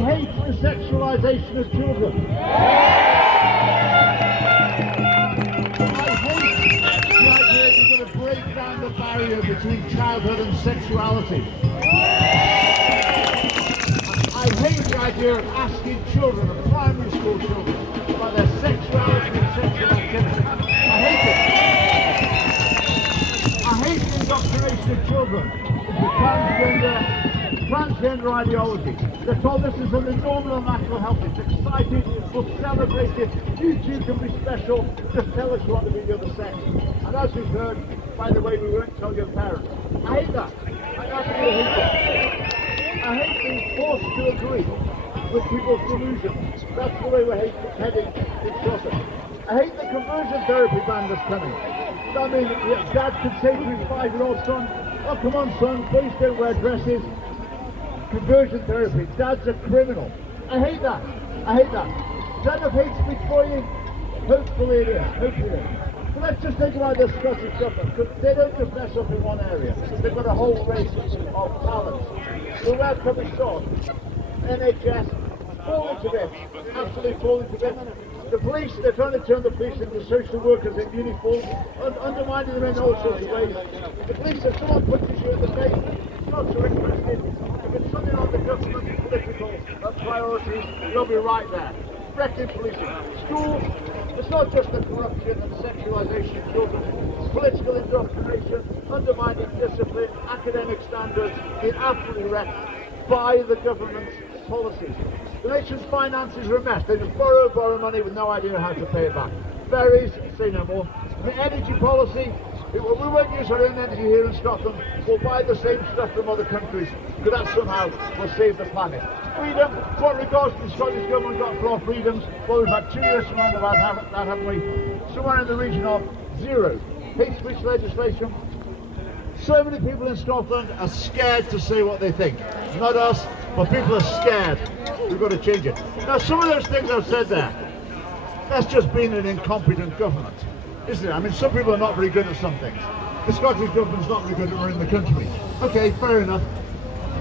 hate the sexualization of children. I hate the idea that you're going to break down the barrier between childhood and sexuality. I hate the idea of asking children, primary school children, about their sexuality and sexual activity. I hate it. I hate the indoctrination of children into transgender ideology. They're told this is a normal and natural health. It's exciting, we'll celebrate it. You too can be special. Just tell us you want to be the other sex. And as we've heard, by the way, we won't tell your parents. I hate that. I absolutely hate that. I hate being forced to agree with people's delusions. That's the way we're heading in Scotland. I hate the conversion therapy ban that's coming. I mean, dad could say to his 5-year-old son, oh, come on, son, please don't wear dresses. Conversion therapy. Dad's a criminal. I hate that. I hate that. Is that enough hate speech for you? Hopefully it is. Hopefully it is. But let's just think about the Scottish government, because they don't just mess up in one area. They've got a whole race of talents. So where can we start? NHS, falling to bits. Absolutely falling to bits. The police, they're trying to turn the police into social workers in uniform, undermining them in all sorts of ways. The police, if someone punches you in the face, not so interested. If it's something on the government's political priorities, they'll be right there. Wrecking policing. Schools, it's not just the corruption and sexualization of children, it's political indoctrination, undermining discipline, academic standards, being absolutely wrecked by the government's policies. The nation's finances are a mess. They just borrow money with no idea how to pay it back. Ferries, say no more. The energy policy, we won't use our own energy here in Scotland. We'll buy the same stuff from other countries, because that somehow will save the planet. Freedom, what regards to the Scottish government got for our freedoms? Well, we've had 2 years from under that, haven't we? Somewhere in the region of 0. Hate speech legislation. So many people in Scotland are scared to say what they think. Not us, but people are scared. We've got to change it. Now, some of those things I've said there, that's just being an incompetent government, isn't it? I mean, some people are not very good at some things. The Scottish government's not very good at running the country. Okay, fair enough.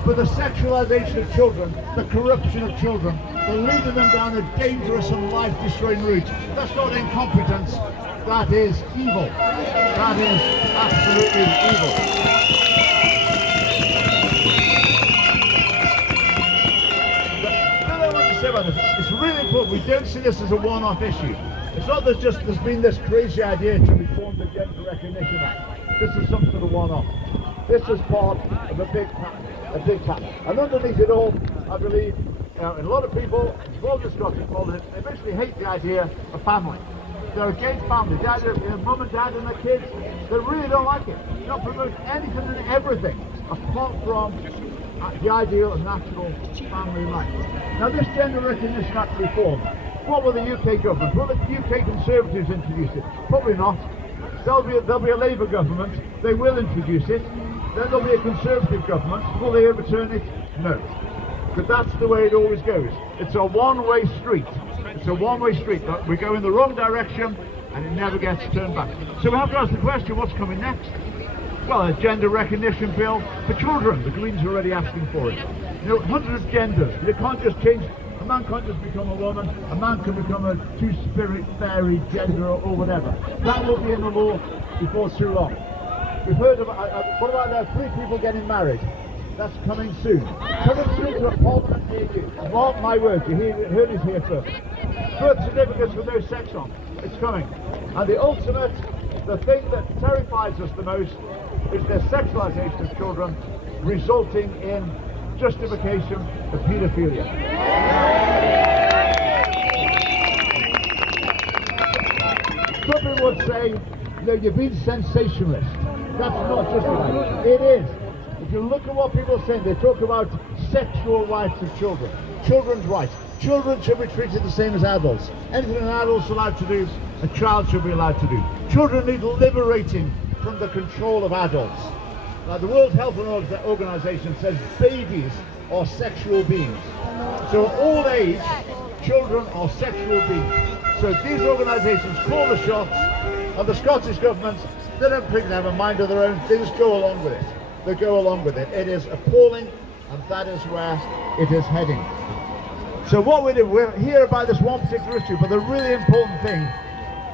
But the sexualization of children, the corruption of children, the leading them down a dangerous and life-destroying route, that's not incompetence, that is evil. That is absolutely evil. It's really important. We don't see this as a one-off issue. It's not that there's been this crazy idea to reform the Gender Recognition Act. This is some sort of one-off. This is part of a big pattern. And underneath it all, I believe, a lot of people involved in Scottish politics, they basically hate the idea of family. They're against family. The idea of mum and dad and their kids, they really don't like it. They don't promote anything and everything apart from the ideal and natural family life. Now, this Gender Recognition Act reform, what will the UK government, will the UK Conservatives introduce it? Probably not. There'll be a Labour government, they will introduce it. Then there'll be a Conservative government, will they overturn it? No. But that's the way it always goes. It's a one-way street. It's a one-way street. We go in the wrong direction and it never gets turned back. So we have to ask the question, what's coming next? Well, a gender recognition bill for children. The Greens are already asking for it. You know, hundreds of genders. You can't just change. A man can't just become a woman. A man can become a two-spirit, fairy, gender, or whatever. That will be in the law before too long. We've heard about, what about 3 people getting married? That's coming soon. Coming soon to a parliament near you. Mark my words, you heard it here first. Birth certificates with no sex on. It's coming. And the ultimate, the thing that terrifies us the most is the sexualization of children, resulting in justification of paedophilia. Some people would say, you know, you've been sensationalist. That's not justified. It is. If you look at what people are saying, they talk about sexual rights of children, children's rights. Children should be treated the same as adults. Anything an adult's allowed to do, a child should be allowed to do. Children need liberating from the control of adults. Now, the World Health Organization says babies are sexual beings. So at all age, children are sexual beings. So these organizations call the shots, and the Scottish government, they don't think they have a mind of their own, they just go along with it. They go along with it. It is appalling, and that is where it is heading. So what we do, we're here about this one particular issue, but the really important thing,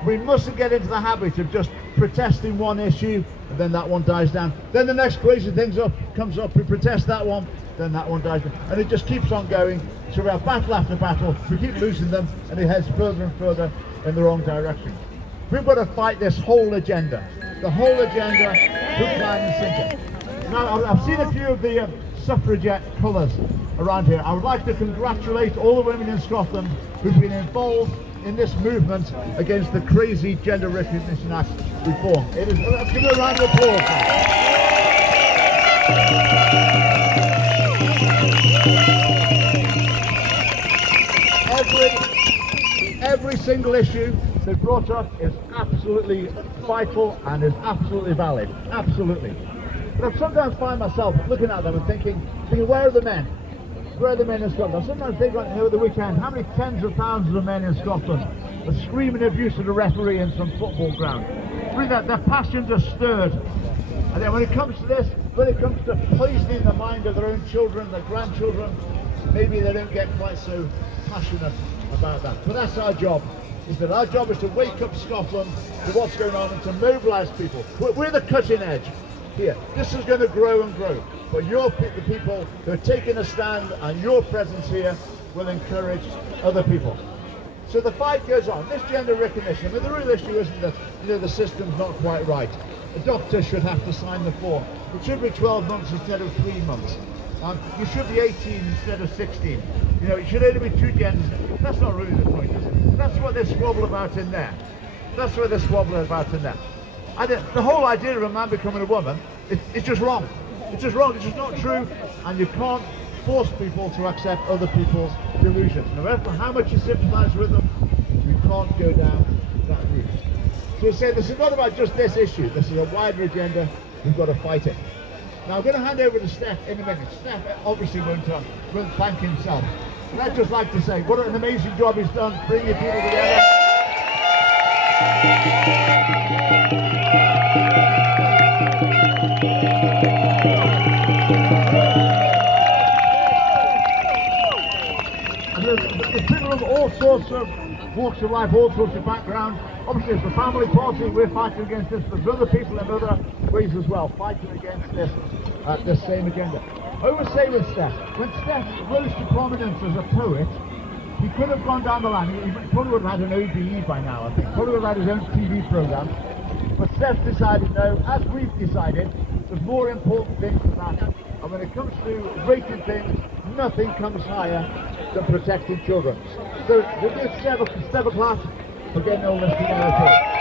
we mustn't get into the habit of just protesting one issue, and then that one dies down. Then the next crazy thing comes up, we protest that one, then that one dies down. And it just keeps on going. So we have battle after battle, we keep losing them, and it heads further and further in the wrong direction. We've got to fight this whole agenda. The whole agenda, hook, line and sinker. Now, I've seen a few of the suffragette colours around here. I would like to congratulate all the women in Scotland who've been involved in this movement against the crazy Gender Recognition Act reform. Let's give it a round of applause now. Every single issue they brought up is absolutely vital and is absolutely valid. Absolutely. But I sometimes find myself looking at them and thinking, where are the men? Where are the men in Scotland? I sometimes think over the weekend, how many tens of thousands of men in Scotland are screaming abuse of the referee in some football ground? Really, their passion just stirred. And then when it comes to this, when it comes to poisoning the mind of their own children, their grandchildren, maybe they don't get quite so passionate about that. But that's our job. Our job is to wake up Scotland to what's going on and to mobilise people. We're the cutting edge here. This is going to grow and grow. But you're the people who are taking a stand, and your presence here will encourage other people. So the fight goes on. This gender recognition, the real issue isn't that the system's not quite right. A doctor should have to sign the form. It should be 12 months instead of 3 months. You should be 18 instead of 16. It should only be 2 genders. That's not really the point, is it? That's what they squabble about in there. That's what they're squabbling about in there. And the whole idea of a man becoming a woman, it's just wrong. It's just wrong. It's just not true. And you can't force people to accept other people's delusions. No matter how much you sympathise with them, you can't go down that route. So we say this is not about just this issue. This is a wider agenda. We've got to fight it. Now I'm going to hand over to Steph in a minute. Steph obviously won't thank himself. But I'd just like to say what an amazing job he's done bringing people together. There's people of all sorts of walks of life, all sorts of backgrounds. Obviously, it's the family party, we're fighting against this, but other people in other ways as well, fighting against this same agenda. I always say with Steph, when Steph rose to prominence as a poet, he could have gone down the line. He probably would have had an OBE by now, I think. Probably would have had his own TV programme. But Steph decided, no, as we've decided, there's more important things than that. And when it comes to rating things, nothing comes higher than protecting children. So we'll give Steph a class for getting all this together.